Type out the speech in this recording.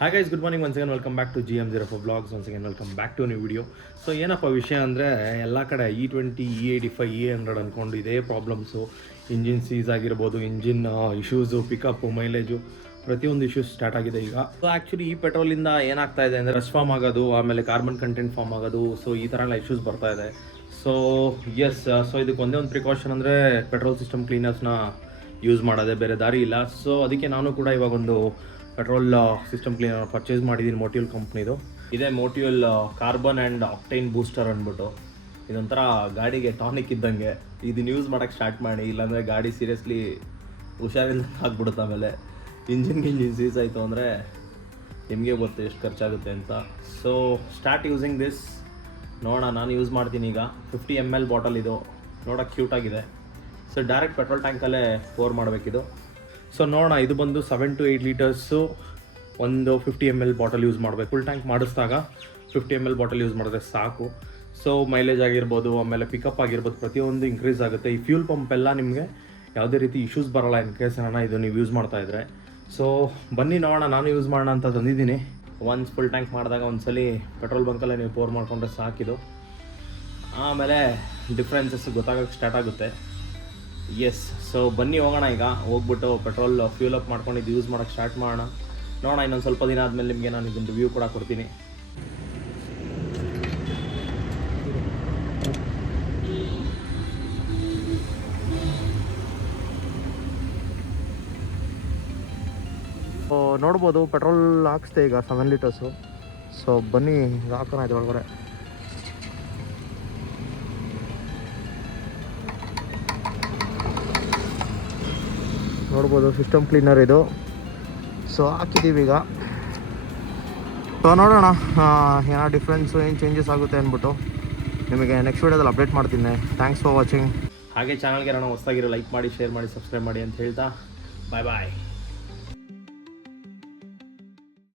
Hi guys, good morning. Once again welcome back to GM04 blogs. Once again welcome back to new video. So ಏನಪ್ಪ ವಿಷಯ ಅಂದರೆ, ಎಲ್ಲ ಕಡೆ E20, E85, E100 ಅಂದ್ಕೊಂಡು ಇದೇ problems. Engine seize ಆಗಿರ್ಬೋದು, engine issues, pickup, mileage, ಪ್ರತಿಯೊಂದು issues start ಆಗಿದೆ ಈಗ. ಸೊ ಆ್ಯಕ್ಚುಲಿ ಈ ಪೆಟ್ರೋಲಿಂದ ಏನಾಗ್ತಾ ಇದೆ ಅಂದರೆ ರಶ್ ಫಾರ್ಮ್ ಆಗೋದು, ಆಮೇಲೆ ಕಾರ್ಬನ್ ಕಂಟೆಂಟ್ ಫಾರ್ಮ್ ಆಗೋದು, ಸೊ ಈ ಥರ ಎಲ್ಲ ಇಶ್ಯೂಸ್ ಬರ್ತಾ ಇದೆ. ಸೊ ಸೊ ಇದಕ್ಕೆ ಒಂದೇ ಒಂದು ಪ್ರಿಕಾಷನ್ ಅಂದರೆ ಪೆಟ್ರೋಲ್ ಸಿಸ್ಟಮ್ ಕ್ಲೀನರ್ಸ್ನ ಯೂಸ್ ಮಾಡೋದೇ, ಬೇರೆ ದಾರಿ ಇಲ್ಲ. ಸೊ ಅದಕ್ಕೆ ನಾನು ಕೂಡ ಇವಾಗ ಒಂದು ಪೆಟ್ರೋಲ್ ಸಿಸ್ಟಮ್ ಕ್ಲೀನರ್ ಪರ್ಚೇಸ್ ಮಾಡಿದ್ದೀನಿ ಮೋಟಿವ್ಲ್ ಕಂಪ್ನಿದು. ಇದೇ ಮೋಟಿವ್ಲ್ ಕಾರ್ಬನ್ ಆ್ಯಂಡ್ ಆಕ್ಟೈನ್ ಬೂಸ್ಟರ್ ಅಂದ್ಬಿಟ್ಟು. ಇದೊಂಥರ ಗಾಡಿಗೆ ಟಾನಿಕ್ ಇದ್ದಂಗೆ. ಇದನ್ನು ಯೂಸ್ ಮಾಡೋಕ್ಕೆ ಸ್ಟಾರ್ಟ್ ಮಾಡಿ, ಇಲ್ಲಾಂದರೆ ಗಾಡಿ ಸೀರಿಯಸ್ಲಿ ಹುಷಾರಿಲ್ಲ ಆಗ್ಬಿಡುತ್ತೆ. ಆಮೇಲೆ ಇಂಜಿನ್ ಸೀಸ್ ಆಯಿತು ಅಂದರೆ ನಿಮಗೆ ಗೊತ್ತು ಎಷ್ಟು ಖರ್ಚಾಗುತ್ತೆ ಅಂತ. So start using this. ನೋಡೋಣ, ನಾನು ಯೂಸ್ ಮಾಡ್ತೀನಿ ಈಗ. 50 ml ಬಾಟಲ್ ಇದು, ನೋಡೋಕ್ಕೆ ಕ್ಯೂಟಾಗಿದೆ. ಸೊ ಡೈರೆಕ್ಟ್ ಪೆಟ್ರೋಲ್ ಟ್ಯಾಂಕಲ್ಲೇ ಪೋರ್ ಮಾಡಬೇಕಿದು. ಸೊ ನೋಡೋಣ, ಇದು ಬಂದು 7 to 8 ಲೀಟರ್ಸು ಒಂದು 50 ml ಬಾಟಲ್ ಯೂಸ್ ಮಾಡಬೇಕು. ಫುಲ್ ಟ್ಯಾಂಕ್ ಮಾಡಿಸಿದಾಗ 50 ml ಬಾಟಲ್ ಯೂಸ್ ಮಾಡಿದ್ರೆ ಸಾಕು. ಸೊ ಮೈಲೇಜ್ ಆಗಿರ್ಬೋದು, ಆಮೇಲೆ ಪಿಕಪ್ ಆಗಿರ್ಬೋದು, ಪ್ರತಿಯೊಂದು ಇಂಕ್ರೀಸ್ ಆಗುತ್ತೆ. ಈ ಫ್ಯೂಲ್ ಪಂಪ್ ಎಲ್ಲ ನಿಮಗೆ ಯಾವುದೇ ರೀತಿ ಇಶ್ಯೂಸ್ ಬರೋಲ್ಲ ಇನ್ ಕೇಸ್ ಇದು ನೀವು ಯೂಸ್ ಮಾಡ್ತಾಯಿದ್ರೆ. ಸೊ ಬನ್ನಿ ನೋಡೋಣ, ನಾನು ಯೂಸ್ ಮಾಡೋಣ ಅಂತ ತಂದಿದ್ದೀನಿ. ಒನ್ಸ್ ಫುಲ್ ಟ್ಯಾಂಕ್ ಮಾಡಿದಾಗ ಒಂದ್ಸಲಿ ಪೆಟ್ರೋಲ್ ಬಂಕಲ್ಲೇ ನೀವು ಪೋರ್ ಮಾಡಿಕೊಂಡ್ರೆ ಸಾಕಿದು. ಆಮೇಲೆ ಡಿಫ್ರೆನ್ಸಸ್ ಗೊತ್ತಾಗೋಕ್ಕೆ ಸ್ಟಾರ್ಟ್ ಆಗುತ್ತೆ. ಎಸ್, ಸೊ ಬನ್ನಿ ಹೋಗೋಣ. ಈಗ ಹೋಗ್ಬಿಟ್ಟು ಪೆಟ್ರೋಲ್ ಫ್ಯೂಲ್ ಅಪ್ ಮಾಡ್ಕೊಂಡು ಇದು ಯೂಸ್ ಮಾಡೋಕ್ಕೆ ಸ್ಟಾರ್ಟ್ ಮಾಡೋಣ. ನೋಡೋಣ, ಇನ್ನೊಂದು ಸ್ವಲ್ಪ ದಿನ ಆದಮೇಲೆ ನಿಮಗೆ ನಾನು ಇದನ್ನು ರಿವ್ಯೂ ಕೂಡ ಕೊಡ್ತೀನಿ. ನೋಡ್ಬೋದು ಪೆಟ್ರೋಲ್ ಹಾಕ್ಸ್ತೆ ಈಗ 7 ಲೀಟರ್ಸು. ಸೊ ಬನ್ನಿ ಹಾಕೋಣ ಇದು ಒಳಗಡೆ. ನೋಡ್ಬೋದು ಸಿಸ್ಟಮ್ ಕ್ಲೀನರ್ ಇದು. ಸೊ ಹಾಕಿದ್ದೀವಿ ಈಗ. ಸೊ ನೋಡೋಣ ಏನೋ ಡಿಫ್ರೆನ್ಸು, ಏನು ಚೇಂಜಸ್ ಆಗುತ್ತೆ ಅಂದ್ಬಿಟ್ಟು ನಿಮಗೆ ನೆಕ್ಸ್ಟ್ ವೀಡಿಯೋದಲ್ಲಿ ಅಪ್ಡೇಟ್ ಮಾಡ್ತೀನಿ. Thanks for watching. ಹಾಗೆ ಚಾನಲ್ಗೆ ನಾನು ಹೊಸದಾಗಿರೋ ಲೈಕ್ ಮಾಡಿ, ಶೇರ್ ಮಾಡಿ, ಸಬ್ಸ್ಕ್ರೈಬ್ ಮಾಡಿ ಅಂತ ಹೇಳ್ತಾ ಬಾಯ್ ಬಾಯ್.